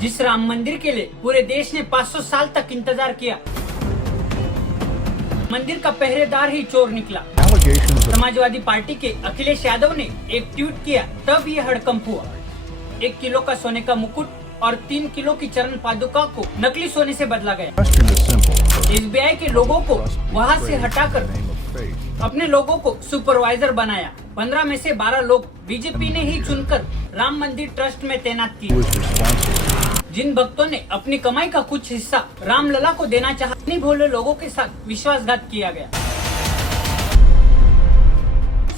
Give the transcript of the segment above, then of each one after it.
जिस राम मंदिर के लिए पूरे देश ने 500 साल तक इंतजार किया, मंदिर का पहरेदार ही चोर निकला। समाजवादी पार्टी के अखिलेश यादव ने एक ट्वीट किया, तब ये हड़कंप हुआ। 1 किलो का सोने का मुकुट और 3 किलो की चरण पादुका को नकली सोने से बदला गया। एसबीआई के लोगों को वहां से हटाकर अपने लोगों को सुपरवाइजर बनाया। 15 में से 12 लोग बीजेपी ने ही चुनकर राम मंदिर ट्रस्ट में तैनात किए। जिन भक्तों ने अपनी कमाई का कुछ हिस्सा रामलला को देना चाहा, नहीं भोले लोगों के साथ विश्वासघात किया गया।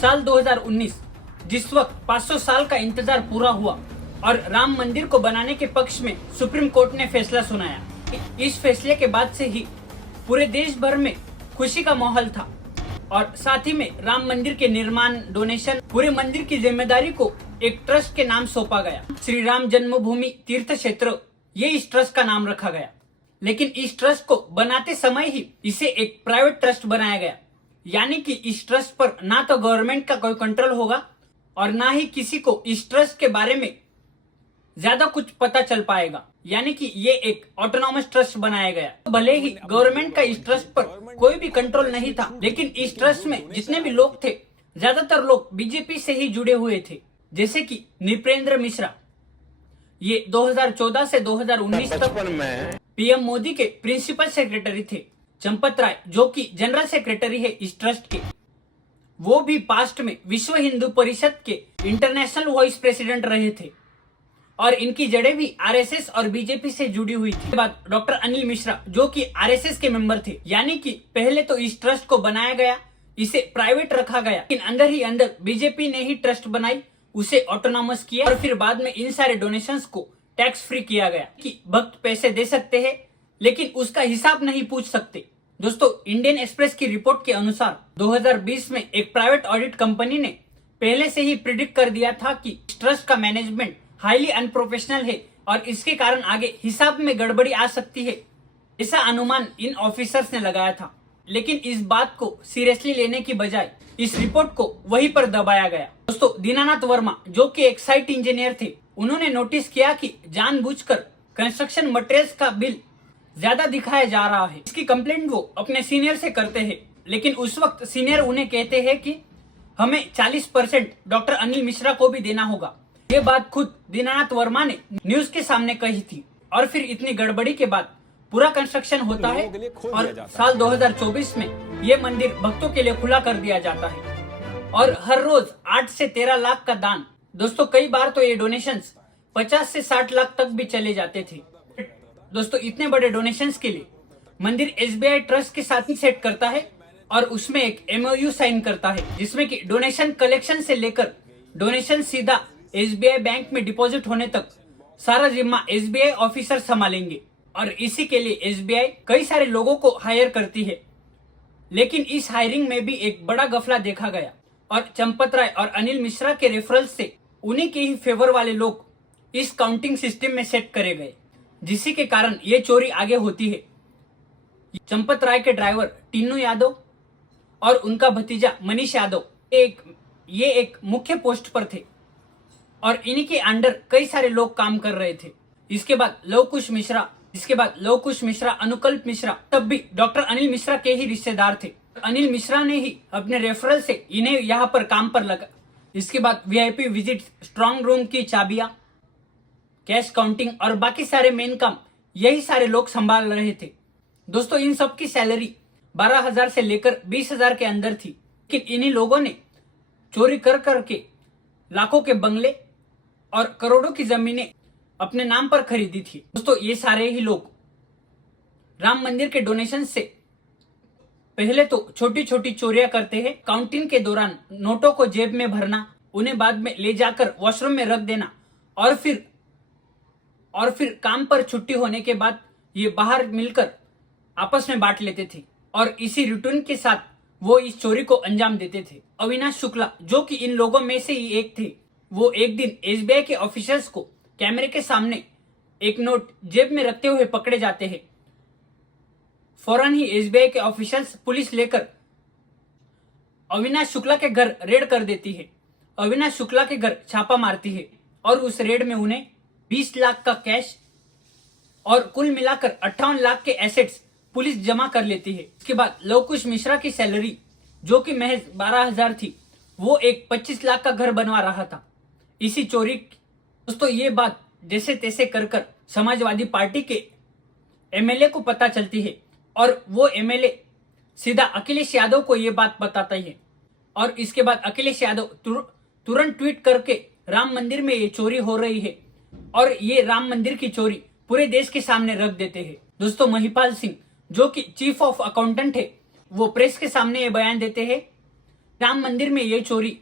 साल 2019, जिस वक्त 500 साल का इंतजार पूरा हुआ और राम मंदिर को बनाने के पक्ष में सुप्रीम कोर्ट ने फैसला सुनाया। इस फैसले के बाद से ही पूरे देश भर में खुशी का माहौल था और साथ ही में राम मंदिर के निर्माण, डोनेशन, पूरे मंदिर की जिम्मेदारी को एक ट्रस्ट के नाम सौंपा गया। श्री राम जन्मभूमि तीर्थ क्षेत्र, ये इस ट्रस्ट का नाम रखा गया। लेकिन इस ट्रस्ट को बनाते समय ही इसे एक प्राइवेट ट्रस्ट बनाया गया, यानी कि इस ट्रस्ट पर ना तो गवर्नमेंट का कोई कंट्रोल होगा और ना ही किसी को इस ट्रस्ट के बारे में ज्यादा कुछ पता चल पाएगा, यानी कि ये एक ऑटोनॉमस ट्रस्ट बनाया गया। तो भले ही गवर्नमेंट का इस ट्रस्ट पर कोई भी कंट्रोल नहीं था, लेकिन इस ट्रस्ट में जितने भी लोग थे, ज्यादातर लोग बीजेपी से ही जुड़े हुए थे। जैसे कि नृपेंद्र मिश्रा, ये 2014 से 2019 तक पीएम मोदी के प्रिंसिपल सेक्रेटरी थे। चंपत राय, जो कि जनरल सेक्रेटरी है इस ट्रस्ट के, वो भी पास्ट में विश्व हिंदू परिषद के इंटरनेशनल वाइस प्रेसिडेंट रहे थे और इनकी जड़ें भी आरएसएस और बीजेपी से जुड़ी हुई थी। बाद डॉक्टर अनिल मिश्रा, जो कि आरएसएस के मेंबर थे, यानी कि पहले तो इस ट्रस्ट को बनाया गया, इसे प्राइवेट रखा गया, लेकिन अंदर ही अंदर बीजेपी ने ही ट्रस्ट बनाई, उसे ऑटोनॉमस किया और फिर बाद में इन सारे डोनेशंस को टैक्स फ्री किया गया कि भक्त पैसे दे सकते हैं लेकिन उसका हिसाब नहीं पूछ सकते। दोस्तों, इंडियन एक्सप्रेस की रिपोर्ट के अनुसार 2020 में एक प्राइवेट ऑडिट कंपनी ने पहले से ही प्रिडिक्ट कर दिया था कि ट्रस्ट का मैनेजमेंट हाईली अनप्रोफेशनल है और इसके कारण आगे हिसाब में गड़बड़ी आ सकती है, ऐसा अनुमान इन ऑफिसर्स ने लगाया था। लेकिन इस बात को सीरियसली लेने की बजाय इस रिपोर्ट को वहीं पर दबाया गया। दोस्तों, दीनानाथ वर्मा, जो कि एक साइट इंजीनियर थे, उन्होंने नोटिस किया कि जानबूझकर कंस्ट्रक्शन मटेरियल्स का बिल ज्यादा दिखाया जा रहा है। इसकी कंप्लेंट वो अपने सीनियर से करते हैं, लेकिन उस वक्त सीनियर उन्हें कहते हैं कि हमें 40% डॉक्टर अनिल मिश्रा को भी देना होगा। ये बात खुद दीनानाथ वर्मा ने न्यूज के सामने कही थी और फिर इतनी गड़बड़ी के बाद पूरा कंस्ट्रक्शन होता है और साल 2024 में ये मंदिर भक्तों के लिए खुला कर दिया जाता है और हर रोज 8 से 13 लाख का दान। दोस्तों, कई बार तो ये डोनेशंस 50 से 60 लाख तक भी चले जाते थे। दोस्तों, इतने बड़े डोनेशंस के लिए मंदिर एसबीआई ट्रस्ट के साथ ही सेट करता है और उसमें एक एमओयू साइन करता है, जिसमें कि डोनेशन कलेक्शन से लेकर डोनेशन सीधा एसबीआई बैंक में डिपॉजिट होने तक सारा जिम्मा एसबीआई ऑफिसर संभालेंगे और इसी के लिए एसबीआई कई सारे लोगों को हायर करती है। लेकिन इस हायरिंग में भी एक बड़ा गफला देखा गया और चंपत राय और अनिल मिश्रा के रेफरल्स से उन्हीं के ही फेवर वाले लोग इस काउंटिंग सिस्टम में सेट करे गए, जिसी के कारण ये चोरी आगे होती है। चंपत राय के ड्राइवर टिन्नू यादव और उनका भतीजा मनीष यादव ये एक मुख्य पोस्ट पर थे और इन्हीं के अंडर कई सारे लोग काम कर रहे थे। इसके बाद लवकुश मिश्रा, अनुकल्प मिश्रा, तब भी डॉक्टर अनिल मिश्रा के ही रिश्तेदार थे। अनिल मिश्रा ने ही अपने रेफरल से इन्हें यहाँ पर काम पर लगा। इसके बाद वीआईपी विजिट, स्ट्रांग रूम की चाबियां, कैश काउंटिंग और बाकी सारे मेन काम यही सारे लोग संभाल रहे थे। दोस्तों, इन सब की सैलरी 12,000 से लेकर 20,000 के अंदर थी, लेकिन इन्हीं लोगों ने चोरी कर करके लाखों के बंगले और करोड़ों की जमीनें अपने नाम पर खरीदी थी। दोस्तों, ये सारे ही लोग राम मंदिर के डोनेशन से पहले तो छोटी छोटी चोरियां करते हैं। काउंटिंग के दौरान नोटों को जेब में भरना, उन्हें बाद में ले जाकर वॉशरूम में रख देना और फिर काम पर छुट्टी होने के बाद ये बाहर मिलकर आपस में बांट लेते थे और इसी रूटीन के साथ वो इस चोरी को अंजाम देते थे। अविनाश शुक्ला, जो कि इन लोगों में से ही एक थे, वो एक दिन एसबीआई के ऑफिसर्स को कैमरे के सामने एक नोट जेब में रखते हुए पकड़े जाते हैं। फौरन ही एसबीआई के ऑफिसर्स पुलिस लेकर अविनाश शुक्ला के घर रेड कर देती है। अविनाश शुक्ला के घर छापा मारती है और उस रेड में उन्हें 20 लाख का कैश और कुल मिलाकर 58 लाख के एसेट्स पुलिस जमा कर लेती है। इसके बाद लवकुश मिश्रा की सैलरी जो कि महज 12,000 थी, वो एक 25 लाख का घर बनवा रहा था इसी चोरी। दोस्तों ये बात जैसे तैसे कर समाजवादी पार्टी के एमएलए को पता चलती है और वो एमएलए सीधा अखिलेश यादव को ये बात बताता है और इसके बाद अखिलेश यादव तुरंत ट्वीट करके राम मंदिर में ये चोरी हो रही है और ये राम मंदिर की चोरी पूरे देश के सामने रख देते हैं। दोस्तों महिपाल सिंह जो कि चीफ ऑफ अकाउंटेंट है, वो प्रेस के सामने ये बयान देते हैं राम मंदिर में ये चोरी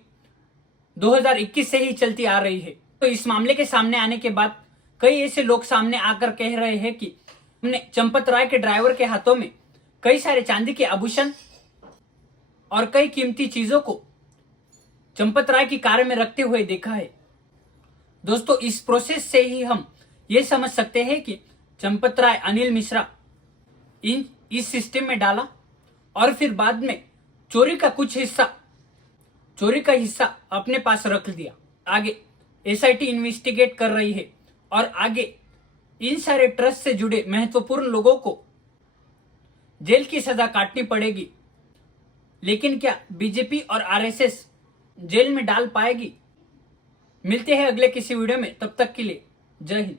2021 से ही चलती आ रही है। तो इस मामले के सामने आने के बाद कई ऐसे लोग सामने आकर कह रहे हैं कि हमने चंपत राय के ड्राइवर के हाथों में कई सारे चांदी के आभूषण और कई कीमती चीजों को चंपत राय की कार में रखते हुए देखा है। दोस्तों इस प्रोसेस से ही हम ये समझ सकते हैं कि चंपत राय अनिल मिश्रा इस सिस्टम में डाला और फिर बाद में चोरी का हिस्सा अपने पास रख दिया। आगे एसआईटी इन्वेस्टिगेट कर रही है और आगे इन सारे ट्रस्ट से जुड़े महत्वपूर्ण लोगों को जेल की सजा काटनी पड़ेगी। लेकिन क्या बीजेपी और आरएसएस जेल में डाल पाएगी? मिलते हैं अगले किसी वीडियो में, तब तक के लिए जय हिंद।